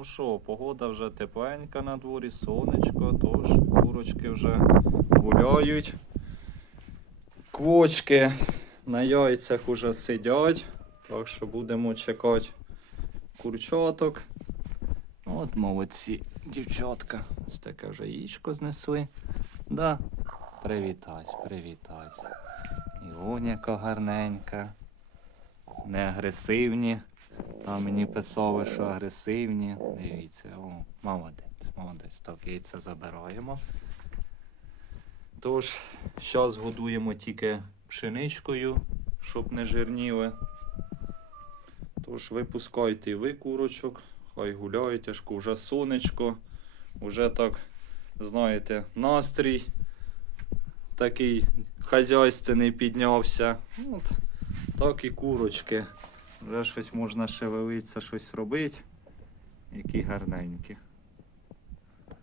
Ну що, погода вже тепленька на дворі, сонечко, тож курочки вже гуляють. Квочки на яйцях уже сидять, так що будемо чекати курчаток. От молодці, дівчатка. Ось таке вже яєчко знесли. Да. Привітайся, привітайся. І гарненька. Не агресивні. Там мені писали, що агресивні. Дивіться, о, молодець, молодець. Так, яйця забираємо. Тож, зараз годуємо тільки пшеничкою, щоб не жирніли. Тож випускайте і ви курочок, хай гуляють, тяжко вже сонечко, вже так, знаєте, настрій такий хазяйственний піднявся. От, так і курочки. Вже щось можна шевелитися, щось робити. Які гарненькі.